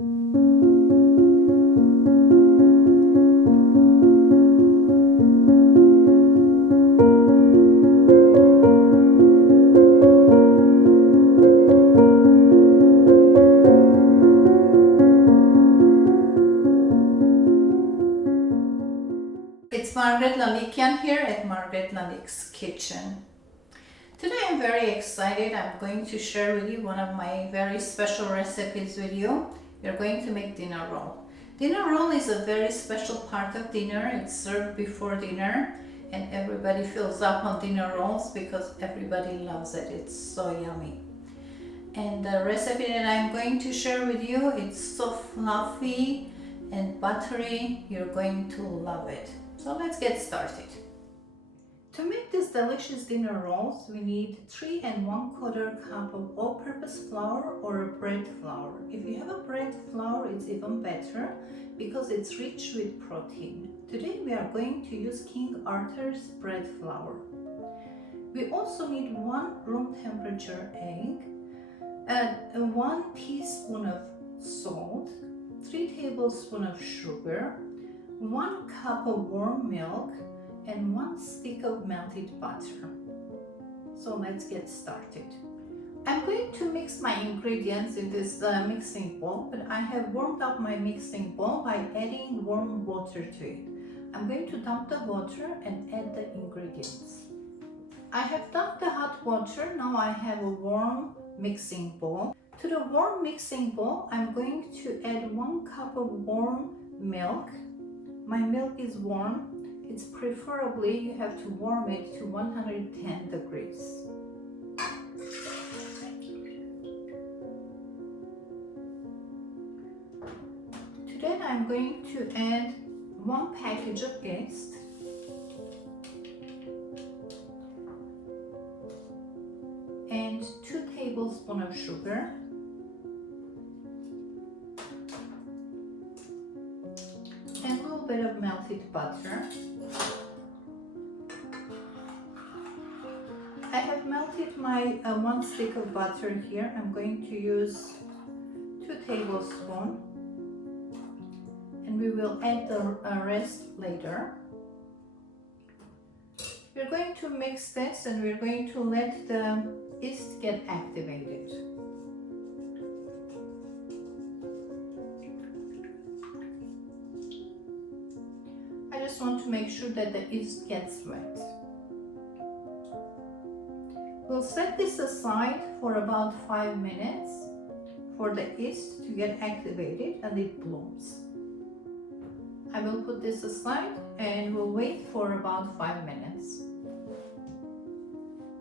It's Margaret LALIK'S here at Margaret LALIK'S kitchen. Today I'm very excited. I'm going to share with you one of my very special recipes with you. We're going to make dinner roll. Dinner roll is a very special part of dinner. It's served before dinner and everybody fills up on dinner rolls because everybody loves it. It's so yummy. And the recipe that I'm going to share with you, it's so fluffy and buttery. You're going to love it. So let's get started. To make these delicious dinner rolls, we need 3 1/4 cup of all-purpose flour or bread flour. If you have a bread flour, it's even better because it's rich with protein. Today we are going to use King Arthur's bread flour. We also need 1 room temperature egg, 1 teaspoon of salt, 3 tablespoons of sugar, 1 cup of warm milk, and 1 stick of melted butter. So let's get started. I'm going to mix my ingredients in this mixing bowl, but I have warmed up my mixing bowl by adding warm water to it. I'm going to dump the water and add the ingredients. I have dumped the hot water. Now I have a warm mixing bowl. To the warm mixing bowl, I'm going to add 1 cup of warm milk. My milk is warm. It's preferably you have to warm it to 110 degrees. To that I'm going to add 1 package of yeast, and 2 tablespoons of sugar, and a little bit of melted butter. I have melted my 1 stick of butter here. I'm going to use 2 tablespoons, and we will add the rest later. We're going to mix this and we're going to let the yeast get activated. I just want to make sure that the yeast gets wet. We'll set this aside for about 5 minutes for the yeast to get activated and it blooms. I will put this aside and we'll wait for about 5 minutes.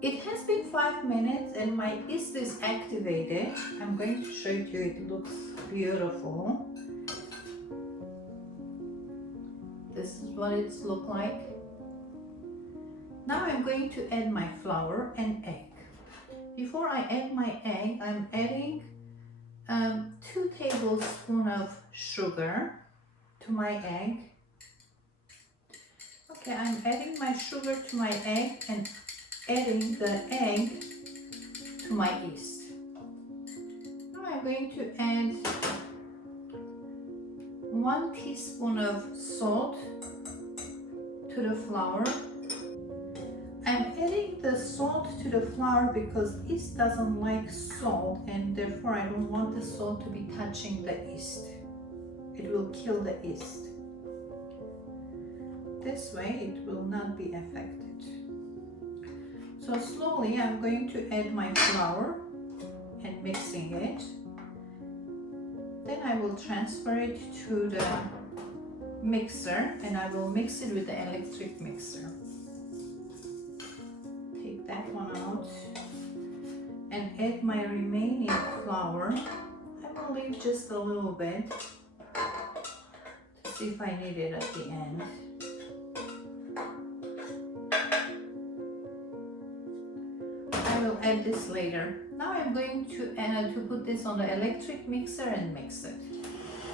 It has been 5 minutes and my yeast is activated. I'm going to show you. It looks beautiful. This is what it's look like. Now I'm going to add my flour and egg. Before I add my egg, I'm adding 2 tablespoons of sugar to my egg. Okay, I'm adding my sugar to my egg and adding the egg to my yeast. Now I'm going to add 1 teaspoon of salt to the flour. I'm adding the salt to the flour because yeast doesn't like salt, and therefore I don't want the salt to be touching the yeast. It will kill the yeast. This way it will not be affected. So slowly I'm going to add my flour and mixing it. Then I will transfer it to the mixer and I will mix it with the electric mixer. Take that one out and add my remaining flour. I will leave just a little bit to see if I need it at the end. I will add this later. Now I'm going to put this on the electric mixer and mix it.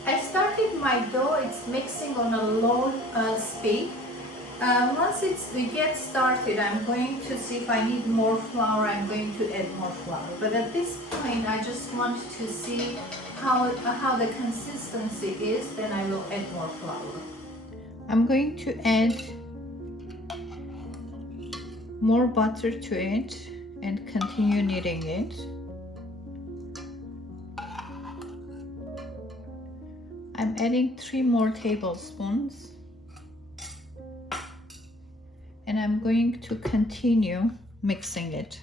I started my dough. It's mixing on a low speed. Once we get started, I'm going to see if I need more flour. I'm going to add more flour. But at this point, I just want to see how the consistency is, then I will add more flour. I'm going to add more butter to it and continue kneading it. I'm adding 3 more tablespoons, and I'm going to continue mixing it.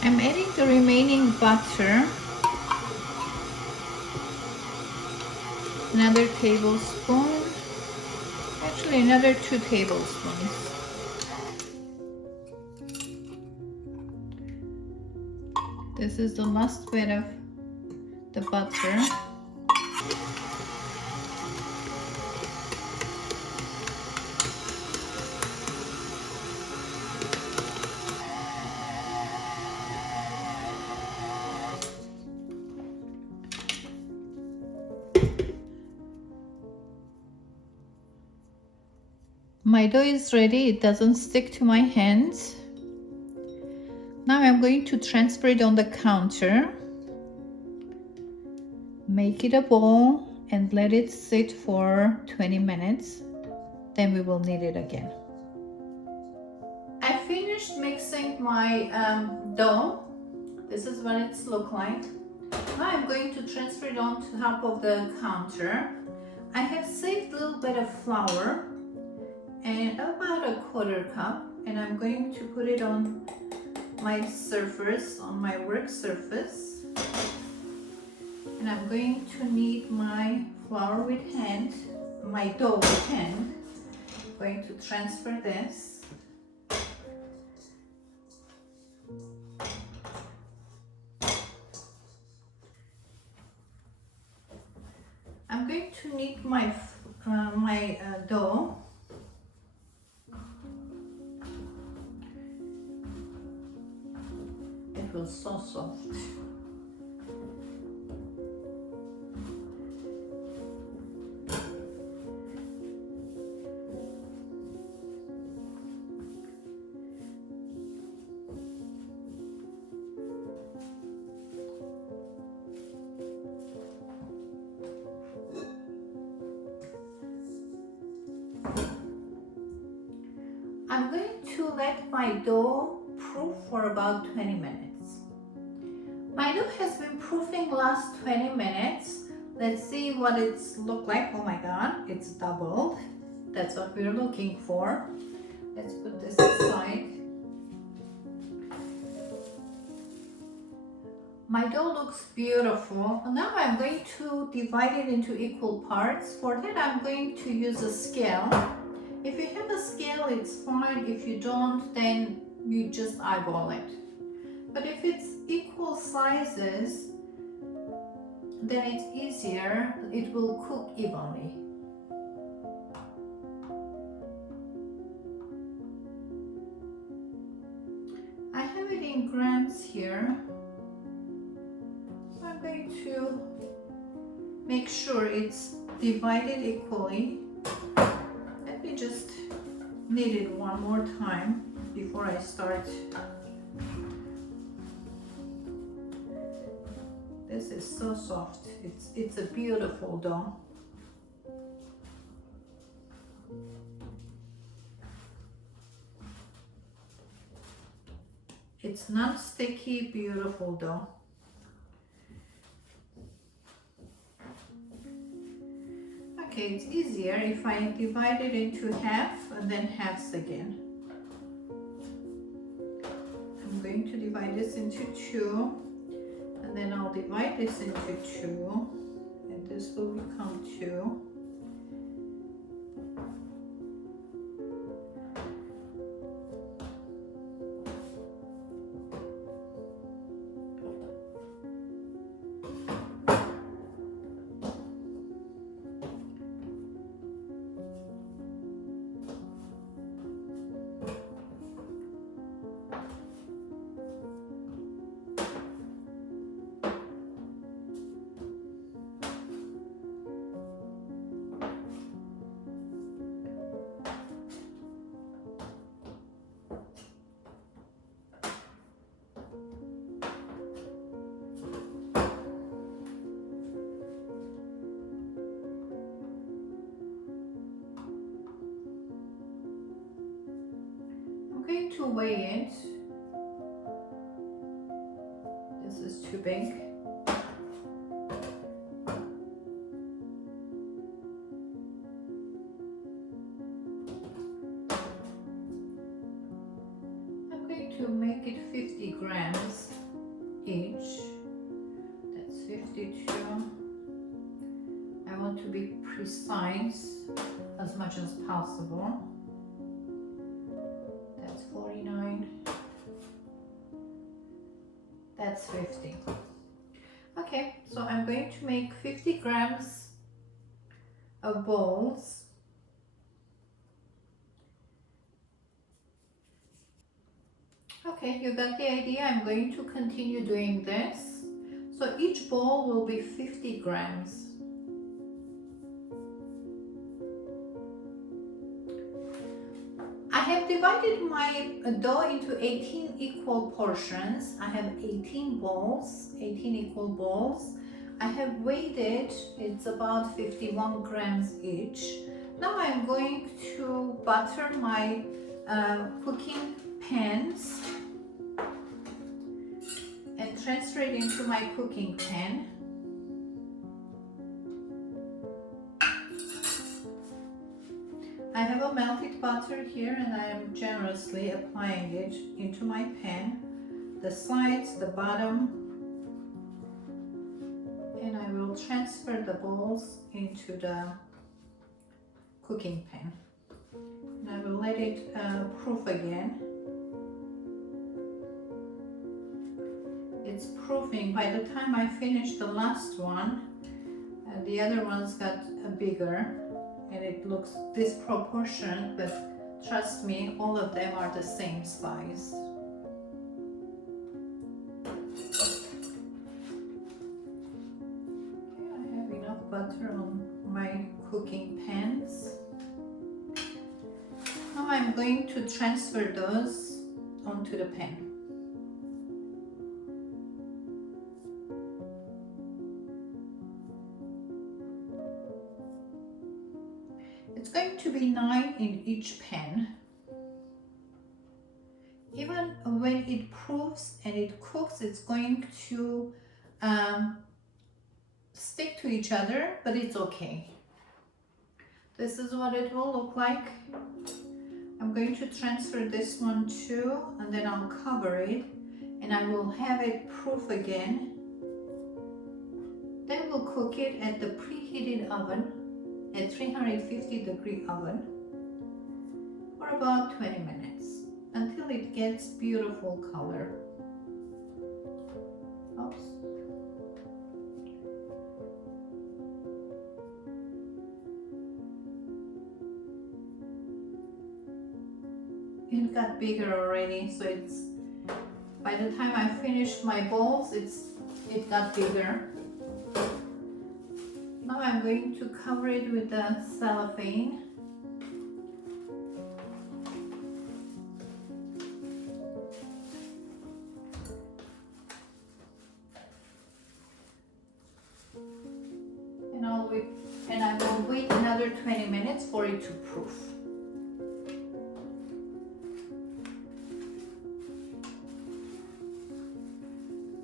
I'm adding the remaining butter, another tablespoon, actually another 2 tablespoons. This is the last bit of the butter. My dough is ready, it doesn't stick to my hands. Now I'm going to transfer it on the counter. Make it a ball and let it sit for 20 minutes. Then we will knead it again. I finished mixing my dough. This is what it's look like. Now I'm going to transfer it on to top of the counter. I have saved a little bit of flour and about a 1/4 cup, and I'm going to put it on my surface, on my work surface, and I'm going to knead my flour with hand, my dough with hand. I'm going to transfer this. I'm going to knead my dough. It was so soft. I'm going to let my dough proof for about 20 minutes. My dough has been proofing last 20 minutes. Let's see what it's look like. Oh my god, it's doubled. That's what we're looking for. Let's put this aside. My dough looks beautiful. Now I'm going to divide it into equal parts. For that, I'm going to use a scale. If you have a scale, it's fine. If you don't, then you just eyeball it. But if it's equal sizes, then it's easier. It will cook evenly. I have it in grams here. I'm going to make sure it's divided equally. Let me just knead it one more time before I start. This is so soft. It's a beautiful dough. It's non-sticky, beautiful dough. Okay, it's easier if I divide it into half and then halves again. I'm going to divide this into 2, and then I'll divide this into 2, and this will become 2. weigh it. This is too big. I'm going to make it 50 grams each. That's 52. I want to be precise as much as possible. That's 49. That's 50. Okay, so I'm going to make 50 grams of balls. Okay, you got the idea. I'm going to continue doing this. So each ball will be 50 grams. I have divided my dough into 18 equal portions. I have 18 balls, 18 equal balls. I have weighed it, it's about 51 grams each. Now I'm going to butter my cooking pans and transfer it into my cooking pan. I have a melted butter here and I am generously applying it into my pan, the sides, the bottom, and I will transfer the balls into the cooking pan. And I will let it proof again. It's proofing. By the time I finish the last one, the other ones got bigger. And it looks disproportionate, but trust me, all of them are the same size. Okay, I have enough butter on my cooking pans. Now I'm going to transfer those onto the pan. It's going to be 9 in each pan. Even when it proofs and it cooks, it's going to stick to each other, but it's okay. This is what it will look like. I'm going to transfer this one too, and then I'll cover it, and I will have it proof again. Then we'll cook it at the preheated oven at 350-degree oven for about 20 minutes until it gets beautiful color. Oops. It got bigger already, so it's by the time I finished my balls, it got bigger. Now I'm going to cover it with the cellophane. And I will wait another 20 minutes for it to proof.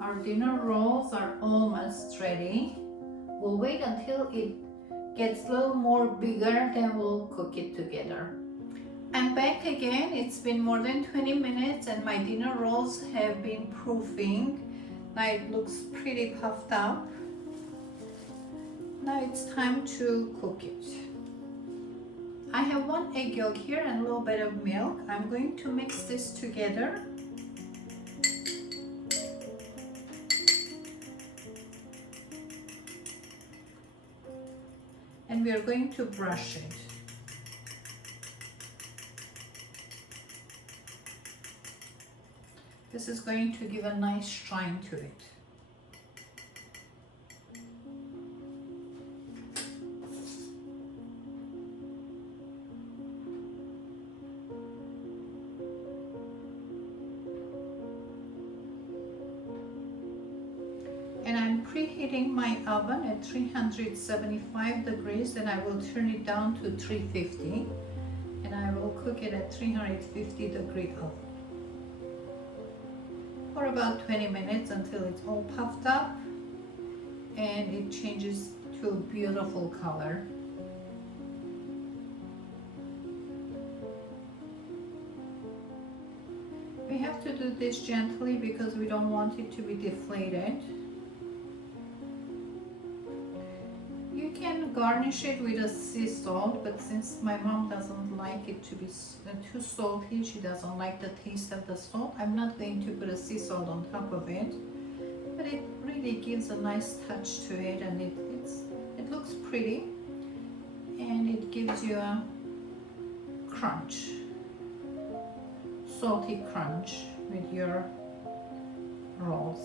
Our dinner rolls are almost ready. We'll wait until it gets a little more bigger, then we'll cook it together. I'm back again. It's been more than 20 minutes and my dinner rolls have been proofing. Now it looks pretty puffed up. Now it's time to cook it. I have 1 egg yolk here and a little bit of milk. I'm going to mix this together. And we are going to brush it. This is going to give a nice shine to it. And I'm preheating my oven at 375 degrees, and I will turn it down to 350, and I will cook it at 350 degree oven. for about 20 minutes until it's all puffed up and it changes to a beautiful color. We have to do this gently because we don't want it to be deflated. You can garnish it with a sea salt, but since my mom doesn't like it to be too salty, she doesn't like the taste of the salt, I'm not going to put a sea salt on top of it. But it really gives a nice touch to it, and it looks pretty, and it gives you a crunch, salty crunch with your rolls.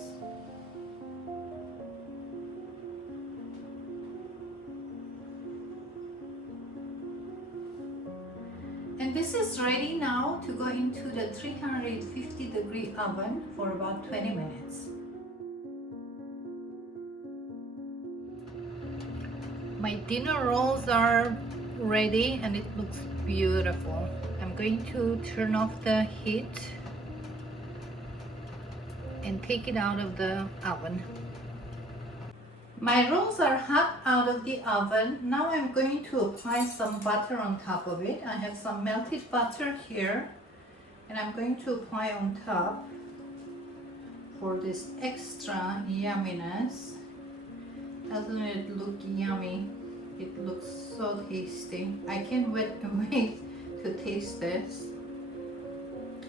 And this is ready now to go into the 350-degree oven for about 20 minutes. My dinner rolls are ready and it looks beautiful. I'm going to turn off the heat and take it out of the oven. My rolls are hot out of the oven. Now I'm going to apply some butter on top of it. I have some melted butter here and I'm going to apply on top for this extra yumminess. Doesn't it look yummy? It looks so tasty. I can't wait to taste this.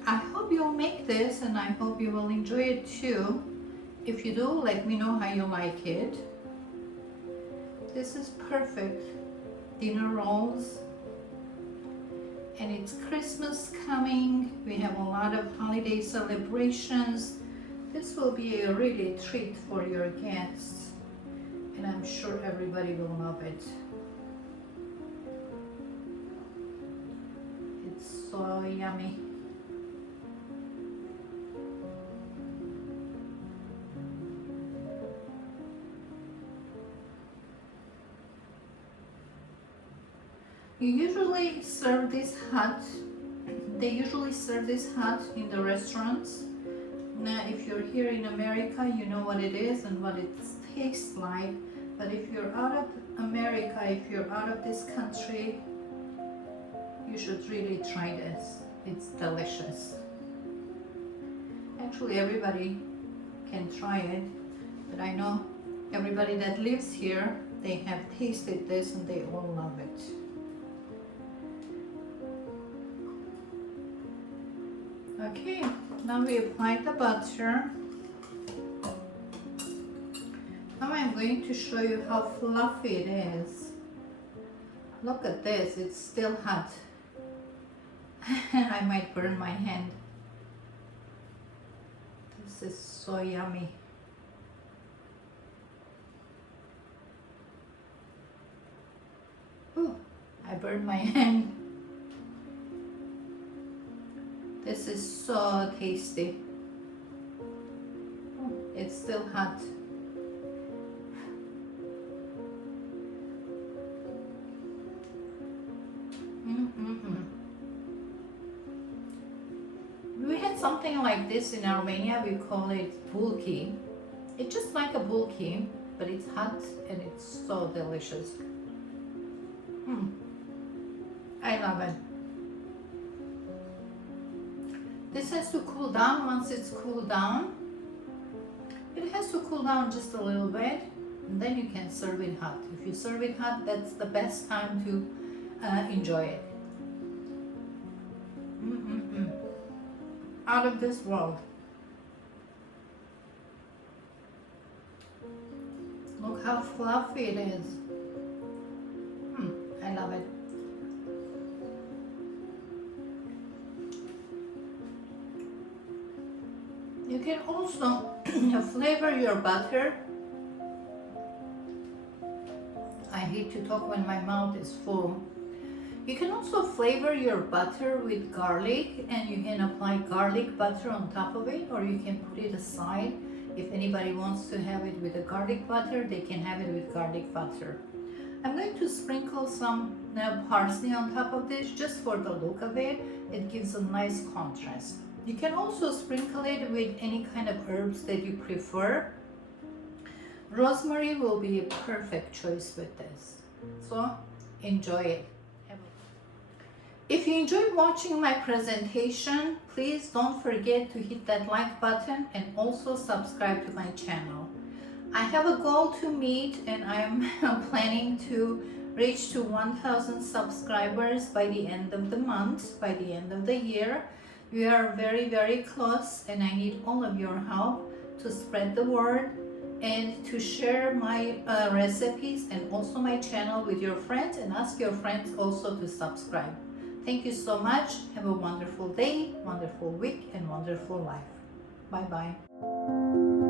I hope you'll make this and I hope you will enjoy it too. If you do, let me know how you like it. This is perfect dinner rolls. And it's Christmas coming. We have a lot of holiday celebrations. This will be a really treat for your guests. And I'm sure everybody will love it. It's so yummy. You usually serve this hot. They usually serve this hot in the restaurants. Now, if you're here in America, you know what it is and what it tastes like. But if you're out of America, if you're out of this country, you should really try this. It's delicious. Actually, everybody can try it, but I know everybody that lives here, they have tasted this and they all love it. Okay, now we apply the butter. Now I'm going to show you how fluffy it is. Look at this, it's still hot. I might burn my hand. This is so yummy. Ooh, I burned my hand. This is so tasty. Oh, it's still hot. We had something like this in Armenia. We call it bulki. It's just like a bulki, but it's hot and it's so delicious. I love it. This has to cool down. Once it's cooled down, it has to cool down just a little bit, and then you can serve it hot. If you serve it hot, that's the best time to enjoy it. Out of this world. Look how fluffy it is. I love it. You can also flavor your butter. I hate to talk when my mouth is full. You can also flavor your butter with garlic, and you can apply garlic butter on top of it, or you can put it aside. If anybody wants to have it with a garlic butter, they can have it with garlic butter. I'm going to sprinkle some parsley on top of this just for the look of it. It gives a nice contrast. You can also sprinkle it with any kind of herbs that you prefer. Rosemary will be a perfect choice with this. So enjoy it. If you enjoyed watching my presentation, please don't forget to hit that like button and also subscribe to my channel. I have a goal to meet and I'm planning to reach to 1,000 subscribers by the end of the month, by the end of the year. We are very close and I need all of your help to spread the word and to share my recipes and also my channel with your friends, and ask your friends also to subscribe. Thank you so much. Have a wonderful day, wonderful week, and wonderful life. Bye bye.